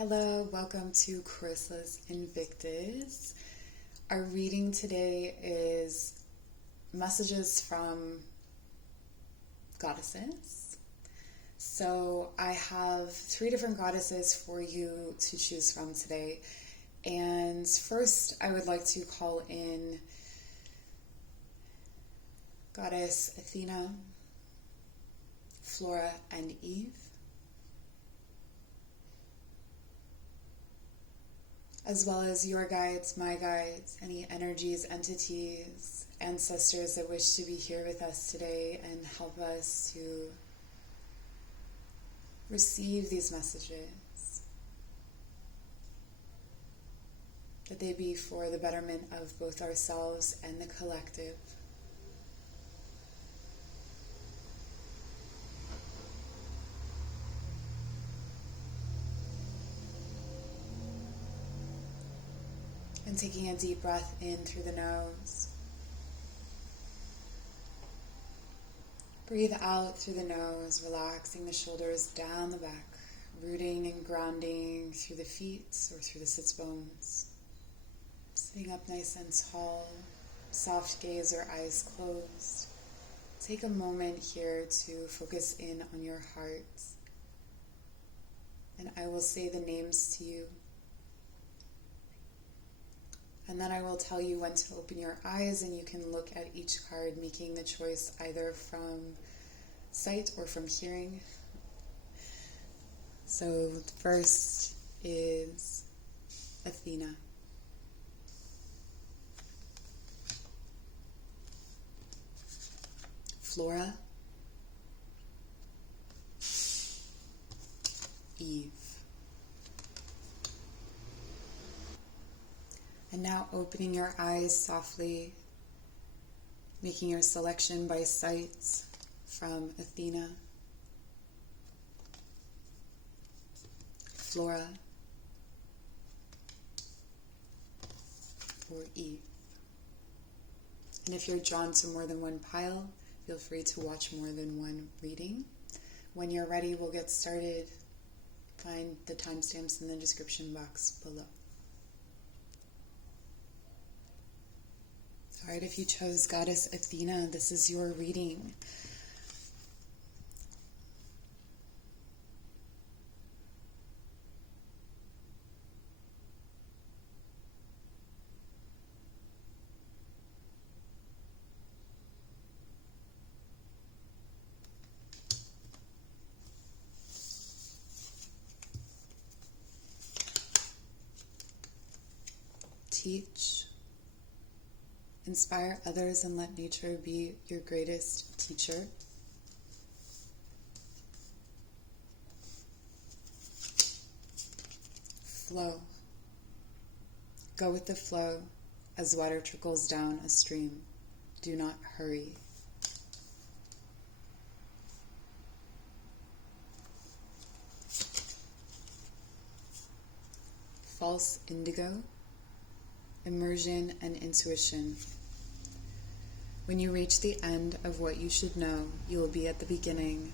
Hello, welcome to Chrysalis, Invictus. Our reading today is messages from goddesses. So I have 3 different goddesses for you to choose from today. And first, I would like to call in Goddess Athena, Flora, and Eve, as well as your guides, my guides, any energies, entities, ancestors that wish to be here with us today and help us to receive these messages, that they be for the betterment of both ourselves and the collective. And taking a deep breath in through the nose. Breathe out through the nose, relaxing the shoulders down the back, rooting and grounding through the feet or through the sits bones. Sitting up nice and tall, soft gaze or eyes closed. Take a moment here to focus in on your heart. And I will say the names to you. And then I will tell you when to open your eyes, and you can look at each card, making the choice either from sight or from hearing. So the first is Athena. Flora. Eve. And now opening your eyes softly, making your selection by sight from Athena, Flora, or Eve. And if you're drawn to more than one pile, feel free to watch more than one reading. When you're ready, we'll get started. Find the timestamps in the description box below. Alright, if you chose Goddess Athena, this is your reading. Teach. Inspire others and let nature be your greatest teacher. Flow. Go with the flow as water trickles down a stream. Do not hurry. False indigo. Immersion and intuition. When you reach the end of what you should know, you will be at the beginning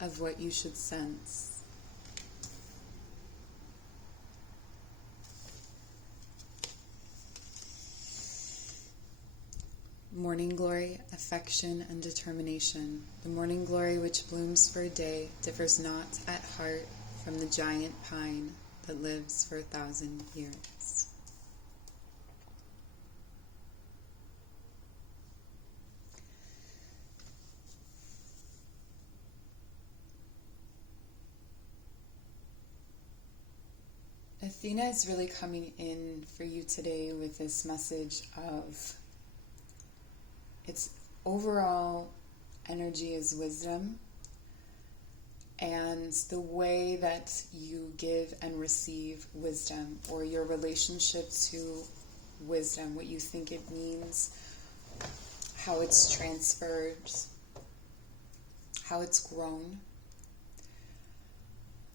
of what you should sense. Morning glory, affection, and determination. The morning glory which blooms for a day differs not at heart from the giant pine that lives for 1,000 years. Athena is really coming in for you today with this message of its overall energy is wisdom, and the way that you give and receive wisdom, or your relationship to wisdom, what you think it means, how it's transferred, how it's grown.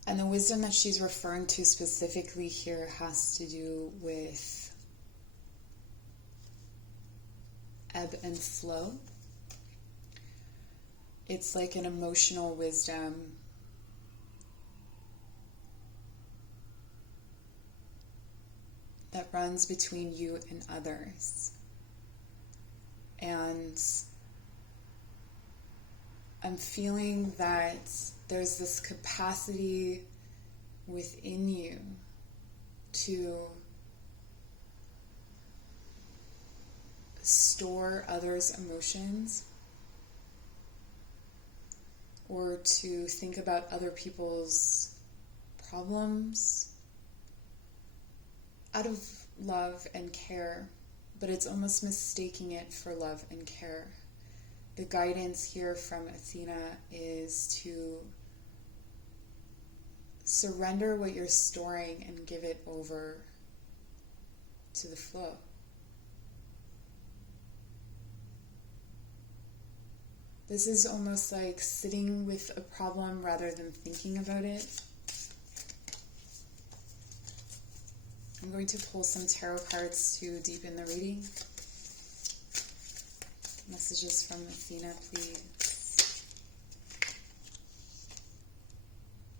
And the wisdom that she's referring to specifically here has to do with ebb and flow. It's like an emotional wisdom that runs between you and others. And I'm feeling that there's this capacity within you to store others' emotions, or to think about other people's problems out of love and care, but it's almost mistaking it for love and care. The guidance here from Athena is to surrender what you're storing and give it over to the flow. This is almost like sitting with a problem rather than thinking about it. I'm going to pull some tarot cards to deepen the reading. Messages from Athena, please.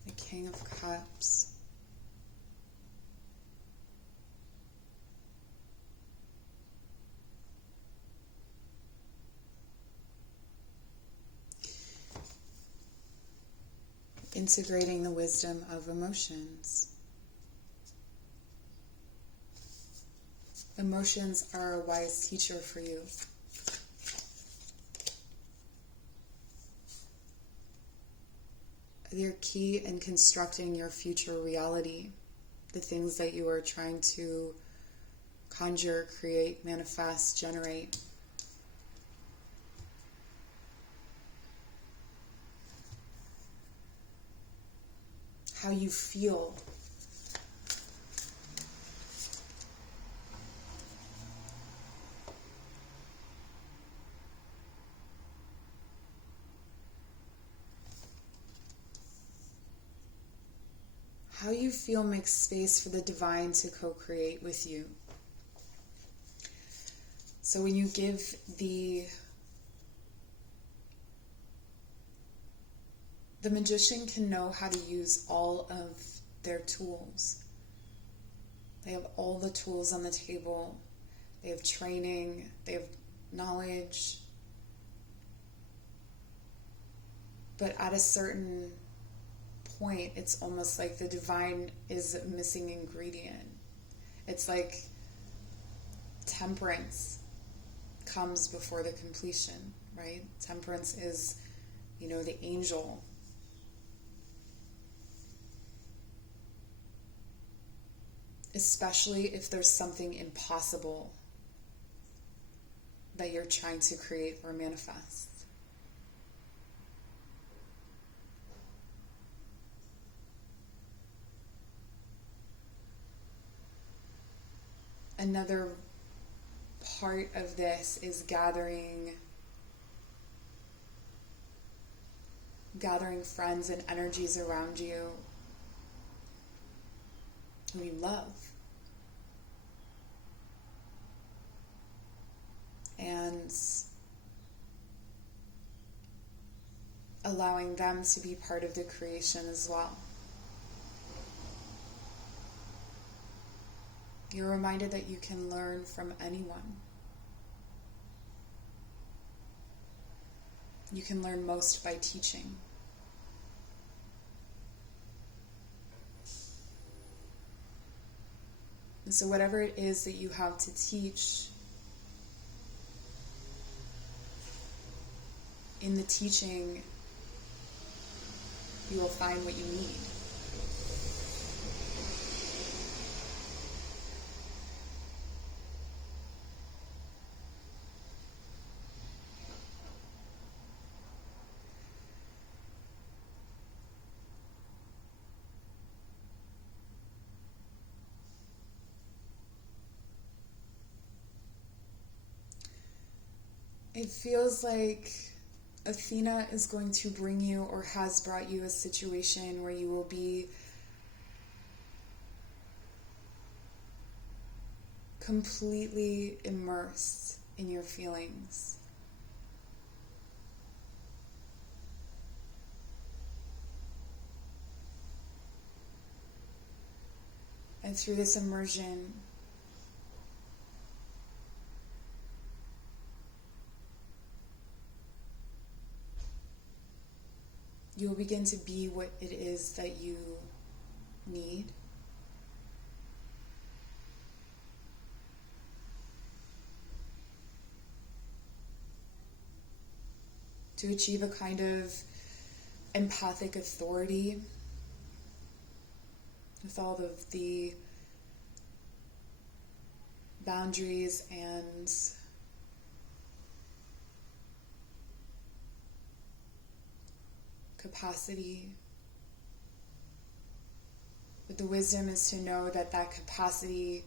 The King of Cups. Integrating the wisdom of emotions. Emotions are a wise teacher for you. They're key in constructing your future reality, the things that you are trying to conjure, create, manifest, generate. How you feel. How you feel makes space for the divine to co-create with you. So when you give the magician can know how to use all of their tools. They have all the tools on the table. They have training, they have knowledge. But at a certain point, it's almost like the divine is a missing ingredient. It's like temperance comes before the completion, right? Temperance is, the angel. Especially if there's something impossible that you're trying to create or manifest. Another part of this is gathering friends and energies around you who you love. And allowing them to be part of the creation as well. You're reminded that you can learn from anyone. You can learn most by teaching. And so whatever it is that you have to teach, in the teaching, you will find what you need. It feels like Athena is going to bring you, or has brought you, a situation where you will be completely immersed in your feelings. And through this immersion, you'll begin to be what it is that you need. To achieve a kind of empathic authority with all of the boundaries and capacity. But the wisdom is to know that that capacity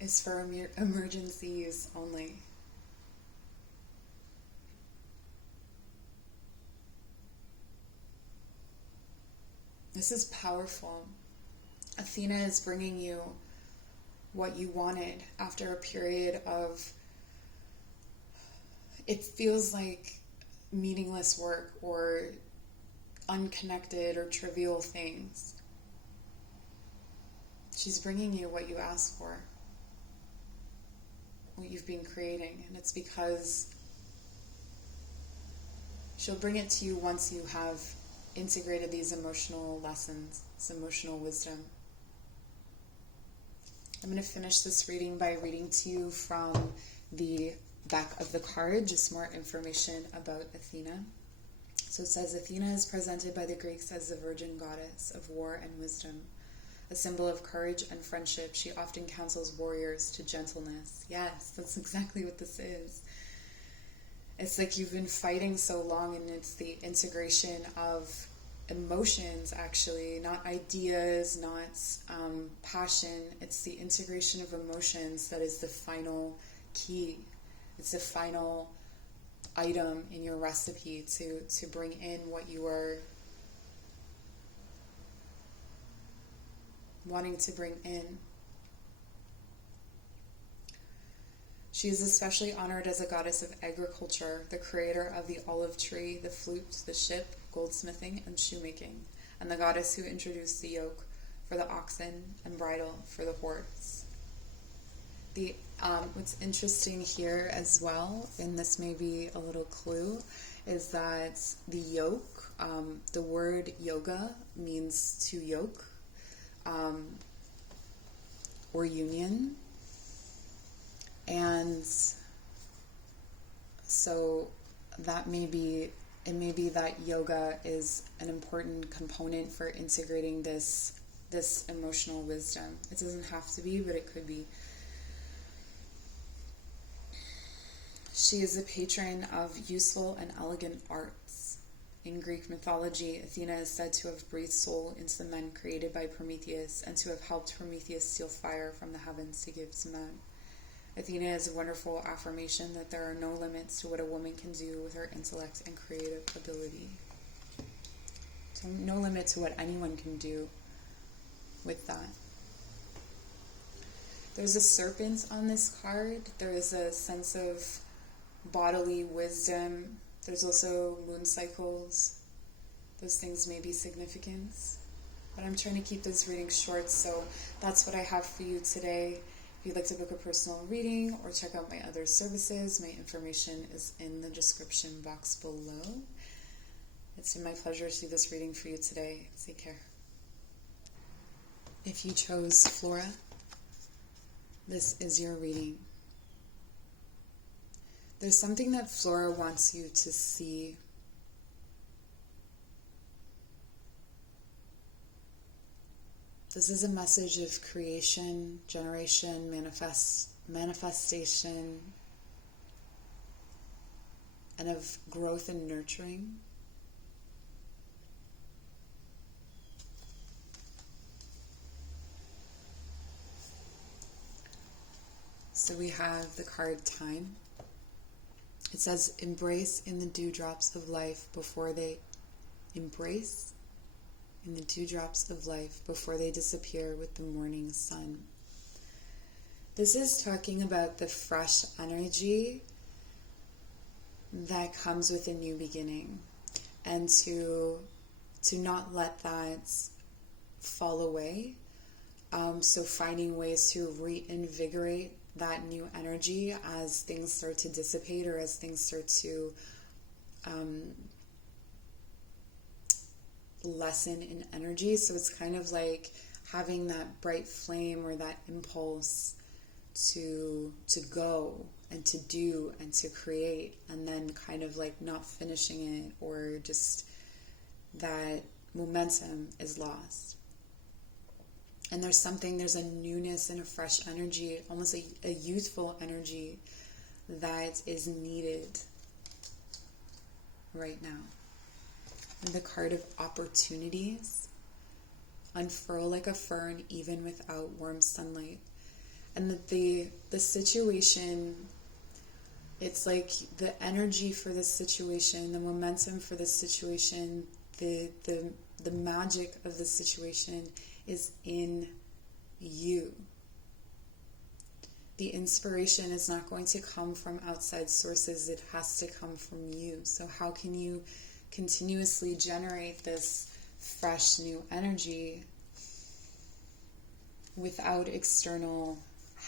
is for emergencies only. This is powerful. Athena is bringing you what you wanted after a period of, it feels like meaningless work or unconnected or trivial things. She's bringing you what you asked for, what you've been creating, and it's because she'll bring it to you once you have integrated these emotional lessons, this emotional wisdom. I'm going to finish this reading by reading to you from the back of the card, just more information about Athena. So it says, Athena is presented by the Greeks as the virgin goddess of war and wisdom. A symbol of courage and friendship, she often counsels warriors to gentleness. Yes, that's exactly what this is. It's like you've been fighting so long, and it's the integration of emotions, actually, not ideas, not passion. It's the integration of emotions that is the final key. It's the final item in your recipe to bring in what you are wanting to bring in. She is especially honored as a goddess of agriculture, the creator of the olive tree, the flute, the ship, goldsmithing, and shoemaking, and the goddess who introduced the yoke for the oxen and bridle for the horse. What's interesting here as well, and this may be a little clue, is that the yoke, the word yoga means to yoke or union. And so that may be that yoga is an important component for integrating this emotional wisdom. It doesn't have to be, but it could be. She is the patron of useful and elegant arts. In Greek mythology, Athena is said to have breathed soul into the men created by Prometheus and to have helped Prometheus steal fire from the heavens to give to men. Athena is a wonderful affirmation that there are no limits to what a woman can do with her intellect and creative ability. So no limit to what anyone can do with that. There's a serpent on this card. There is a sense of bodily wisdom. There's also moon cycles. Those things may be significant. But I'm trying to keep this reading short, so that's what I have for you today. If you'd like to book a personal reading or check out my other services, my information is in the description box below. It's been my pleasure to do this reading for you today. Take care. If you chose Flora, this is your reading. There's something that Flora wants you to see. This is a message of creation, generation, manifestation, and of growth and nurturing. So we have the card Time. It says, embrace in the dewdrops of life before they disappear with the morning sun. This is talking about the fresh energy that comes with a new beginning, and to not let that fall away. So finding ways to reinvigorate that new energy as things start to dissipate or as things start to lessen in energy. So it's kind of like having that bright flame or that impulse to go and to do and to create, and then kind of like not finishing it, or just that momentum is lost. And there's a newness and a fresh energy, almost a youthful energy that is needed right now. And the card of opportunities, unfurl like a fern even without warm sunlight. And that the situation, it's like the energy for this situation, the momentum for this situation, the magic of the situation is in you. The inspiration is not going to come from outside sources. It has to come from you. So how can you continuously generate this fresh new energy without external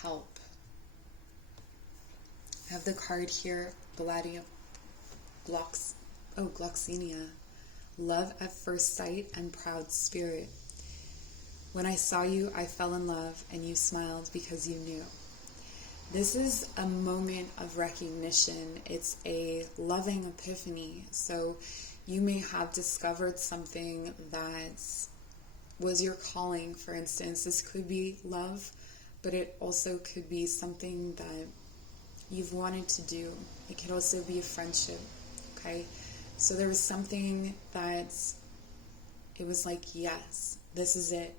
help? I have the card here, Gloxinia. Love at first sight and proud spirit. When I saw you, I fell in love, and you smiled because you knew. This is a moment of recognition. It's a loving epiphany. So you may have discovered something that was your calling, for instance. This could be love, but it also could be something that you've wanted to do. It could also be a friendship, okay? So there was something that it was like, yes, this is it.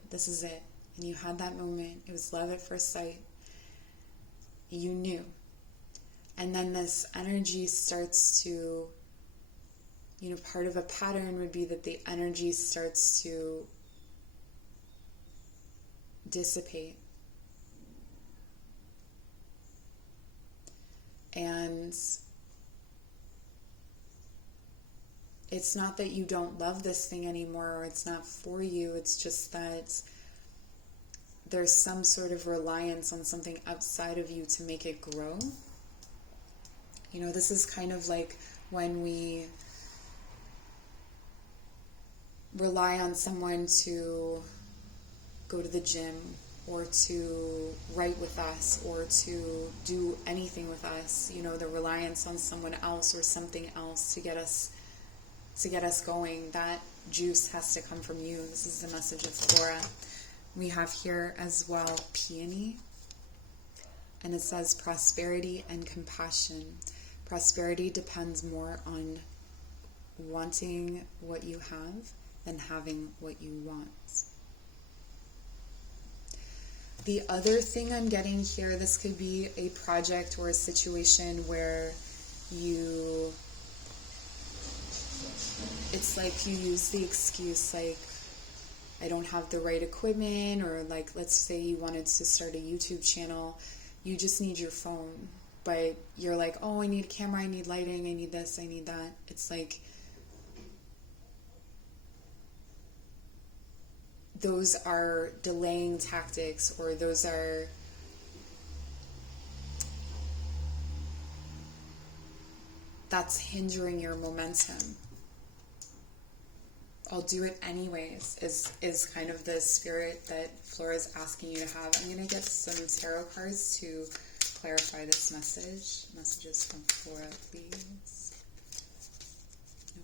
And you had that moment. It was love at first sight. You knew. And then this energy starts to, part of a pattern would be that the energy starts to dissipate. And it's not that you don't love this thing anymore, or it's not for you. It's just that there's some sort of reliance on something outside of you to make it grow. This is kind of like when we rely on someone to go to the gym, or to write with us, or to do anything with us. The reliance on someone else or something else to get us going. That juice has to come from you. This is the message of Flora. We have here as well peony, and it says prosperity and compassion. Prosperity depends more on wanting what you have than having what you want. The other thing I'm getting here, this could be a project or a situation where it's like you use the excuse like, I don't have the right equipment, or like, let's say you wanted to start a YouTube channel, you just need your phone, but you're like, oh, I need a camera, I need lighting, I need this, I need that. It's like, those are delaying tactics, or that's hindering your momentum. I'll do it anyways is kind of the spirit that Flora is asking you to have. I'm going to get some tarot cards to clarify this message. Messages from Flora, please. No.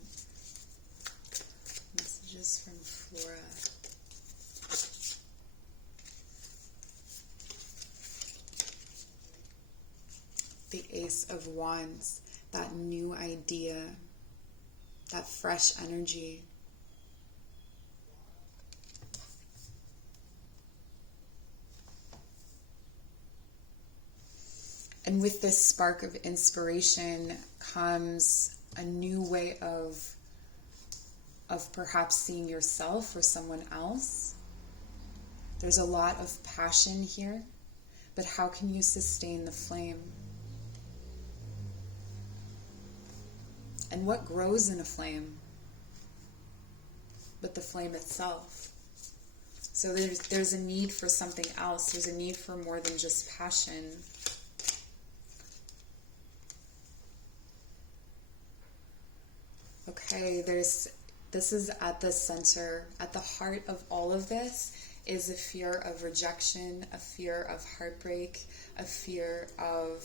Messages from Flora. The Ace of Wands, that new idea, that fresh energy. And with this spark of inspiration comes a new way of perhaps seeing yourself or someone else. There's a lot of passion here, but how can you sustain the flame? And what grows in a flame but the flame itself? So there's a need for something else. There's a need for more than just passion. Okay, there's this is at the center, at the heart of all of this is a fear of rejection, a fear of heartbreak, a fear of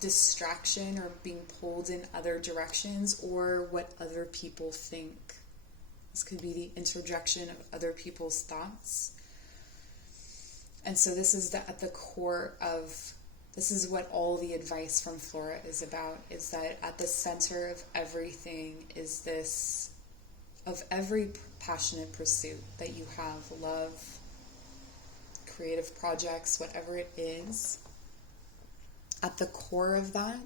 distraction or being pulled in other directions, or what other people think. This could be the interjection of other people's thoughts. And so this is at the core of, this is what all the advice from Flora is about, is that at the center of everything is this, of every passionate pursuit that you have, love, creative projects, whatever it is, at the core of that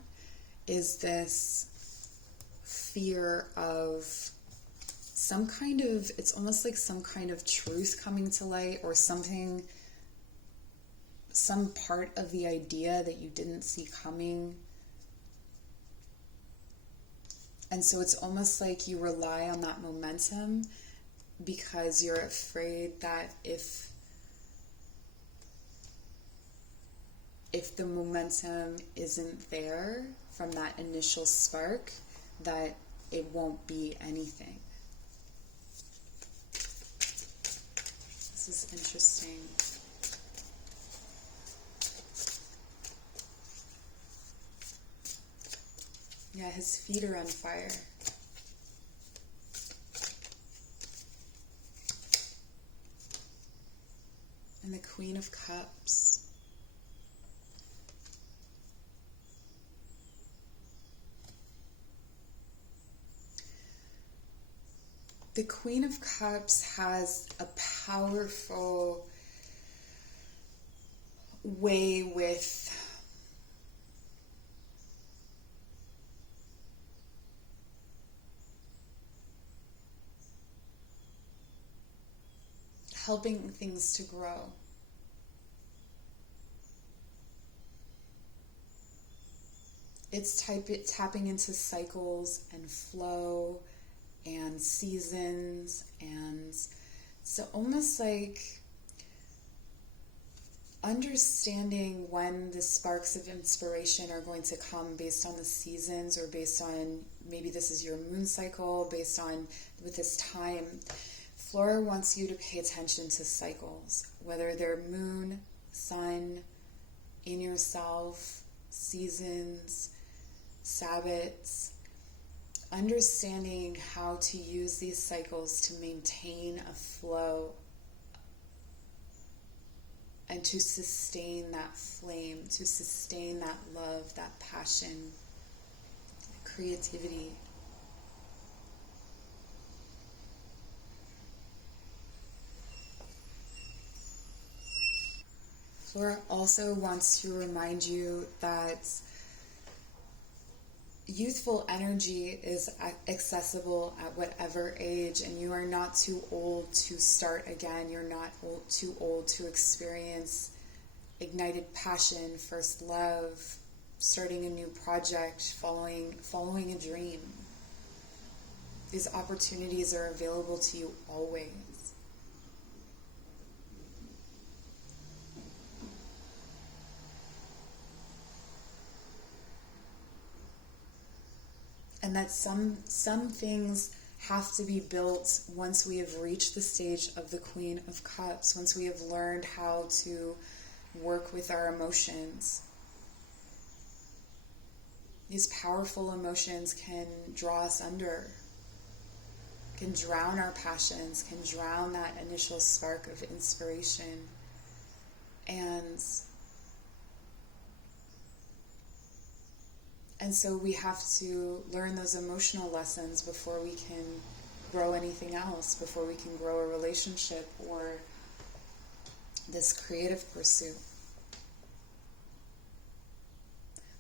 is this fear of some kind of, it's almost like some kind of truth coming to light, or something, some part of the idea that you didn't see coming. And so it's almost like you rely on that momentum because you're afraid that if the momentum isn't there from that initial spark, that it won't be anything. This is interesting. Yeah, his feet are on fire. And the Queen of Cups. The Queen of Cups has a powerful way with helping things to grow. It's tapping into cycles and flow and seasons, and so almost like understanding when the sparks of inspiration are going to come based on the seasons, or based on, maybe this is your moon cycle, based on with this time. Flora wants you to pay attention to cycles, whether they're moon, sun, in yourself, seasons, Sabbats, understanding how to use these cycles to maintain a flow and to sustain that flame, to sustain that love, that passion, that creativity. Flora also wants to remind you that youthful energy is accessible at whatever age, and you are not too old to start again. You're not too old to experience ignited passion, first love, starting a new project, following a dream. These opportunities are available to you always. And that some things have to be built once we have reached the stage of the Queen of Cups, once we have learned how to work with our emotions. These powerful emotions can draw us under, can drown our passions, can drown that initial spark of inspiration. And so we have to learn those emotional lessons before we can grow anything else, before we can grow a relationship or this creative pursuit.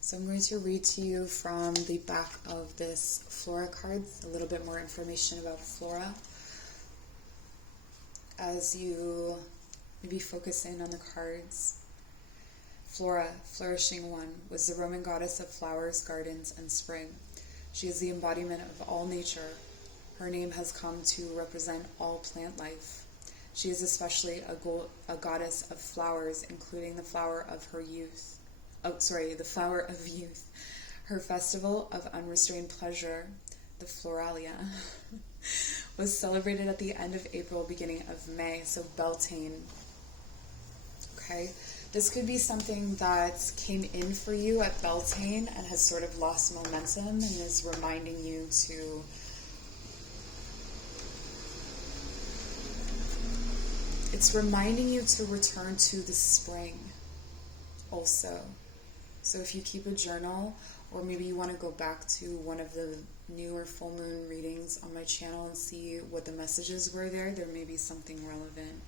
So I'm going to read to you from the back of this Flora card, a little bit more information about Flora, as you maybe focus in on the cards. Flora, flourishing one, was the Roman goddess of flowers, gardens, and spring. She is the embodiment of all nature. Her name has come to represent all plant life. She is especially a goddess of flowers, including the flower of her youth. The flower of youth. Her festival of unrestrained pleasure, the Floralia, was celebrated at the end of April, beginning of May, so Beltane. Okay, this could be something that came in for you at Beltane and has sort of lost momentum and is reminding you to return to the spring also. So if you keep a journal, or maybe you want to go back to one of the newer full moon readings on my channel and see what the messages were there may be something relevant.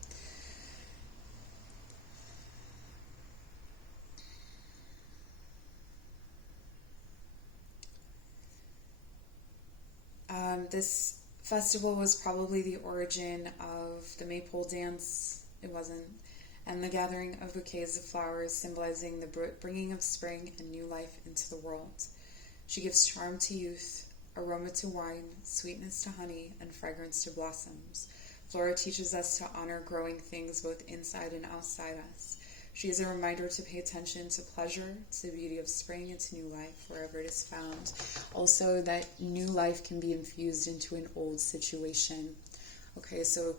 This festival was probably the origin of the maypole dance. It wasn't. And the gathering of bouquets of flowers symbolizing the bringing of spring and new life into the world. She gives charm to youth, aroma to wine, sweetness to honey, and fragrance to blossoms. Flora teaches us to honor growing things both inside and outside us. She is a reminder to pay attention to pleasure, to the beauty of spring, and to new life wherever it is found. Also, that new life can be infused into an old situation. Okay, so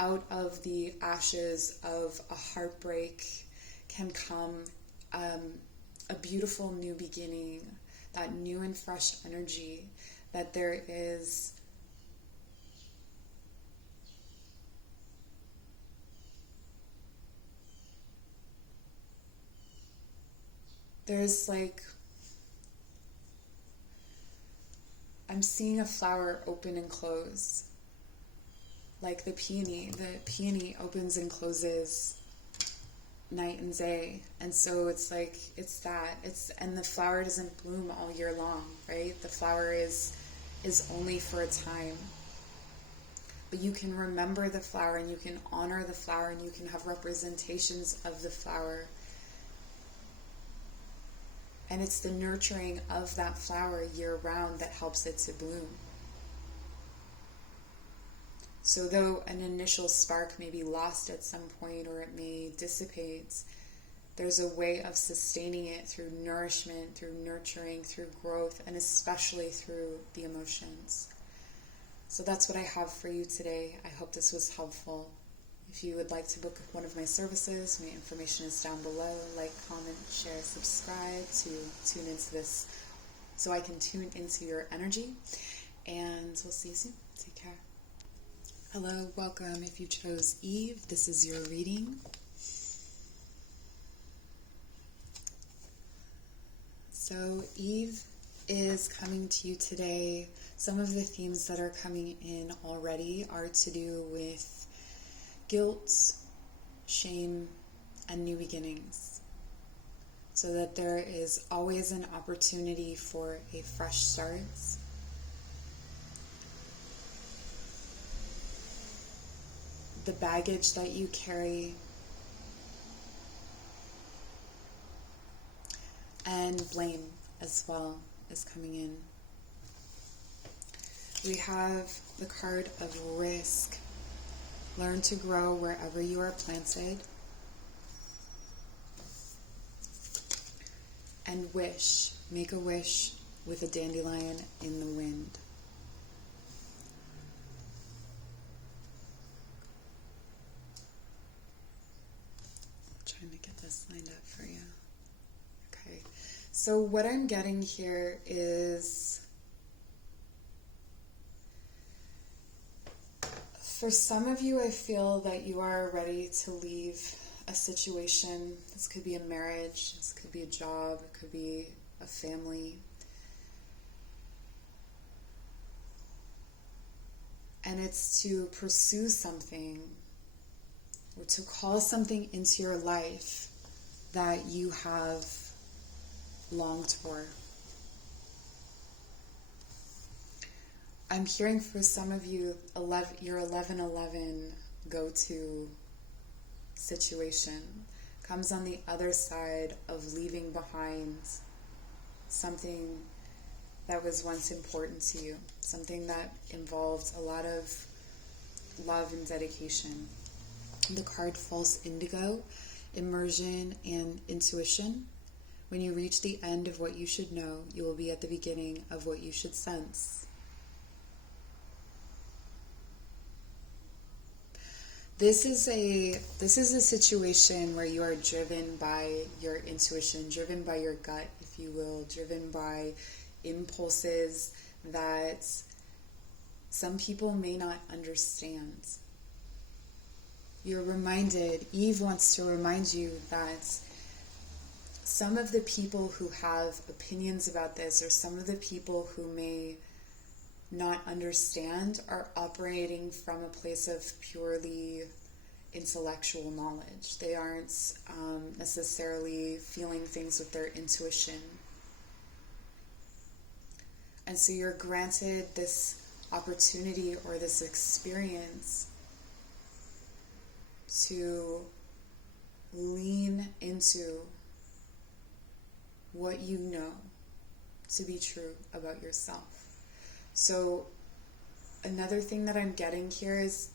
out of the ashes of a heartbreak can come a beautiful new beginning, that new and fresh energy, that there's like, I'm seeing a flower open and close. Like the peony opens and closes night and day. And so it's like, and the flower doesn't bloom all year long, right? The flower is only for a time. But you can remember the flower and you can honor the flower and you can have representations of the flower. And it's the nurturing of that flower year round that helps it to bloom. So though an initial spark may be lost at some point or it may dissipate, there's a way of sustaining it through nourishment, through nurturing, through growth, and especially through the emotions. So that's what I have for you today. I hope this was helpful. If you would like to book one of my services, my information is down below. Like, comment, share, subscribe to tune into this so I can tune into your energy. And we'll see you soon. Take care. Hello, welcome. If you chose Eve, this is your reading. So Eve is coming to you today. Some of the themes that are coming in already are to do with guilt, shame, and new beginnings. So that there is always an opportunity for a fresh start. The baggage that you carry, and blame as well is coming in. We have the card of risk. Learn to grow wherever you are planted. And wish. Make a wish with a dandelion in the wind. Trying to get this lined up for you. Okay. So what I'm getting here is, for some of you, I feel that you are ready to leave a situation. This could be a marriage, this could be a job, it could be a family. And it's to pursue something or to call something into your life that you have longed for. I'm hearing for some of you, your 11:11 go-to situation comes on the other side of leaving behind something that was once important to you, something that involved a lot of love and dedication. The card False Indigo, immersion and intuition, When you reach the end of what you should know, you will be at the beginning of what you should sense. This is a situation where you are driven by your intuition, driven by your gut, if you will, driven by impulses that some people may not understand. You're reminded, Eve wants to remind you that some of the people who have opinions about this, or some of the people who may not understand, are operating from a place of purely intellectual knowledge. They aren't necessarily feeling things with their intuition. And so you're granted this opportunity or this experience to lean into what you know to be true about yourself. So another thing that I'm getting here is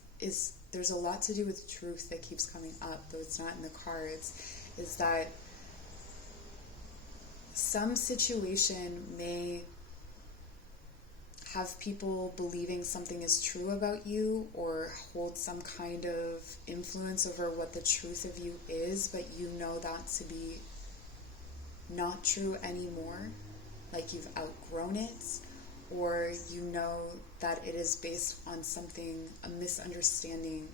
there's a lot to do with truth that keeps coming up, though it's not in the cards, is that some situation may have people believing something is true about you or hold some kind of influence over what the truth of you is, but you know that to be not true anymore, like you've outgrown it, or you know that it is based on something, a misunderstanding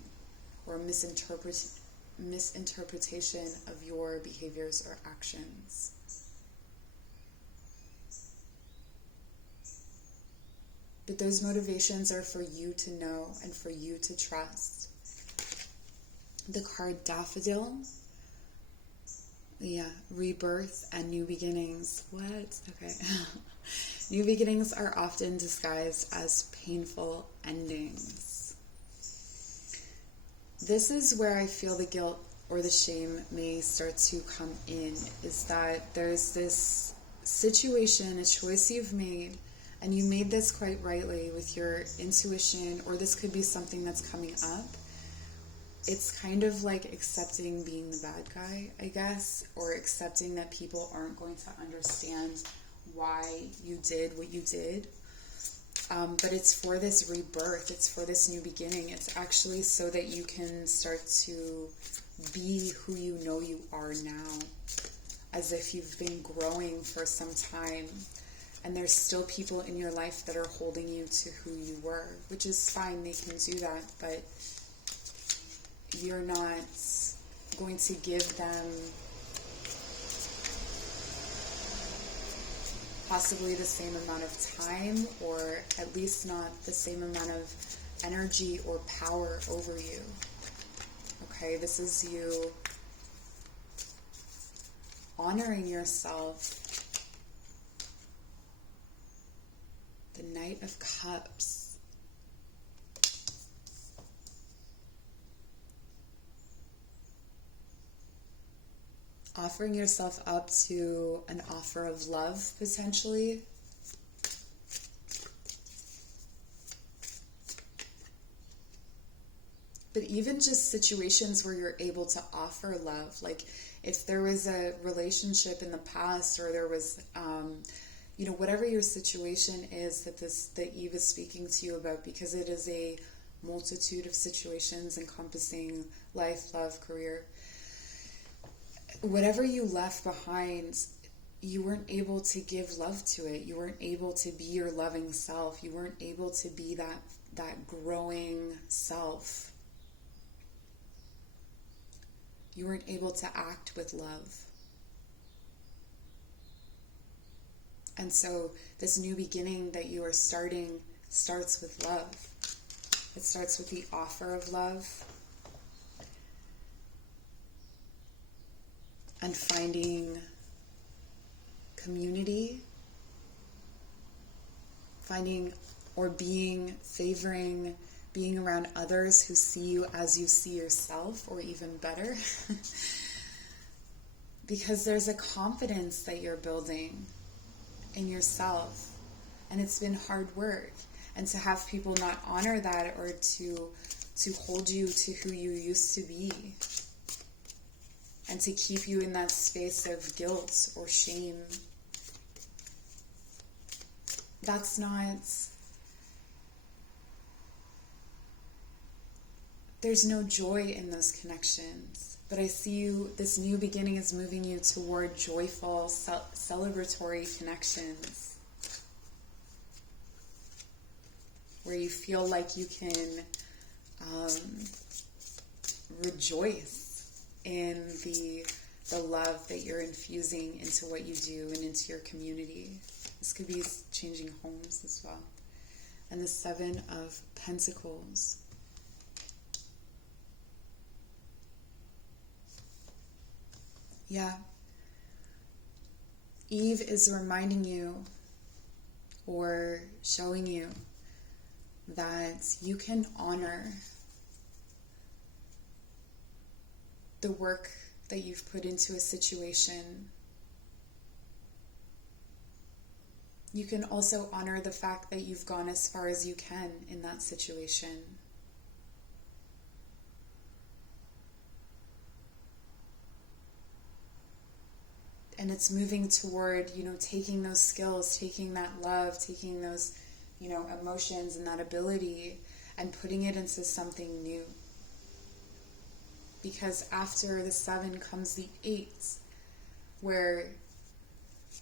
or a misinterpretation of your behaviors or actions. But those motivations are for you to know and for you to trust. The card Daffodil. Yeah, rebirth and new beginnings. What? Okay. New beginnings are often disguised as painful endings. This is where I feel the guilt or the shame may start to come in, is that there's this situation, a choice you've made, and you made this quite rightly with your intuition, or this could be something that's coming up. It's kind of like accepting being the bad guy, I guess, or accepting that people aren't going to understand why you did what you did. But it's for this rebirth, it's for this new beginning. It's actually so that you can start to be who you know you are now, as if you've been growing for some time. And there's still people in your life that are holding you to who you were, which is fine, they can do that, but you're not going to give them possibly the same amount of time, or at least not the same amount of energy or power over you. Okay, this is you honoring yourself. The Knight of Cups. Offering yourself up to an offer of love, potentially. But even just situations where you're able to offer love, like if there was a relationship in the past, or there was whatever your situation is that Eve is speaking to you about, because it is a multitude of situations encompassing life, love, career. Whatever you left behind, you weren't able to give love to it. You weren't able to be your loving self. You weren't able to be that growing self. You weren't able to act with love. And so this new beginning that you are starting starts with love. It starts with the offer of love and finding community, finding or favoring being around others who see you as you see yourself, or even better. Because there's a confidence that you're building in yourself, and it's been hard work. And to have people not honor that, or to hold you to who you used to be, and to keep you in that space of guilt or shame. That's not, there's no joy in those connections. But I see you, this new beginning is moving you toward joyful, celebratory connections, where you feel like you can rejoice in the love that you're infusing into what you do and into your community. This could be changing homes as well. And the Seven of Pentacles. Yeah. Eve is reminding you or showing you that you can honor the work that you've put into a situation. You can also honor the fact that you've gone as far as you can in that situation. And it's moving toward, taking those skills, taking that love, taking those, emotions and that ability and putting it into something new. Because after the 7 comes the 8, where,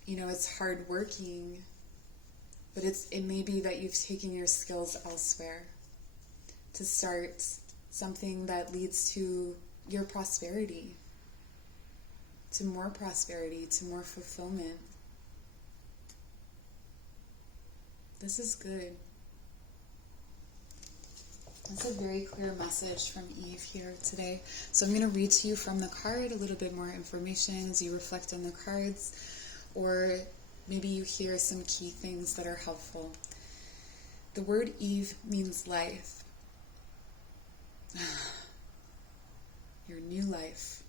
it's hardworking, but it may be that you've taken your skills elsewhere to start something that leads to your prosperity. To more prosperity, to more fulfillment. This is good. That's a very clear message from Eve here today. So I'm going to read to you from the card a little bit more information as you reflect on the cards, or maybe you hear some key things that are helpful. The word Eve means life. Your new life.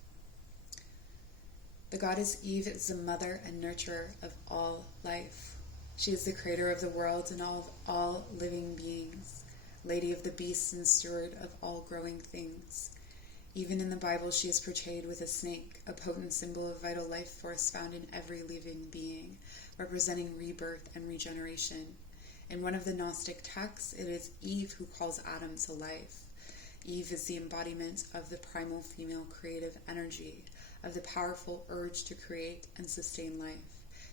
The goddess Eve is the mother and nurturer of all life. She is the creator of the world and all living beings, lady of the beasts and steward of all growing things. Even in the Bible, she is portrayed with a snake, a potent symbol of vital life force found in every living being, representing rebirth and regeneration. In one of the Gnostic texts, it is Eve who calls Adam to life. Eve is the embodiment of the primal female creative energy, of the powerful urge to create and sustain life.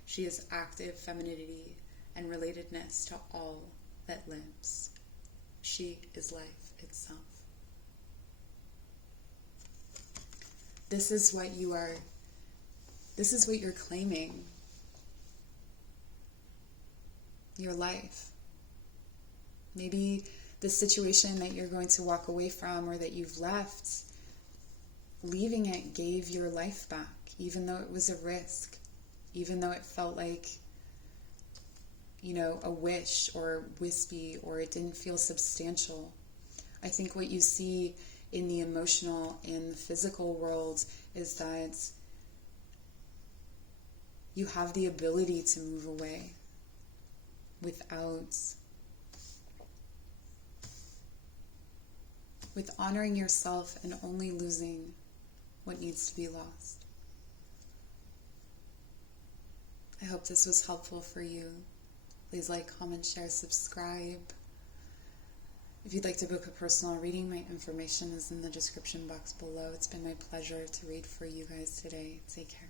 She is active femininity and relatedness to all that lives. She is life itself. This is what you are. This is what you're claiming. Your life. Maybe the situation that you're going to walk away from or that you've left, leaving it gave your life back, even though it was a risk, even though it felt like, a wish or wispy, or it didn't feel substantial. I think what you see in the emotional and the physical world is that you have the ability to move away with honoring yourself and only losing what needs to be lost. I hope this was helpful for you. Please like, comment, share, subscribe. If you'd like to book a personal reading, my information is in the description box below. It's been my pleasure to read for you guys today. Take care.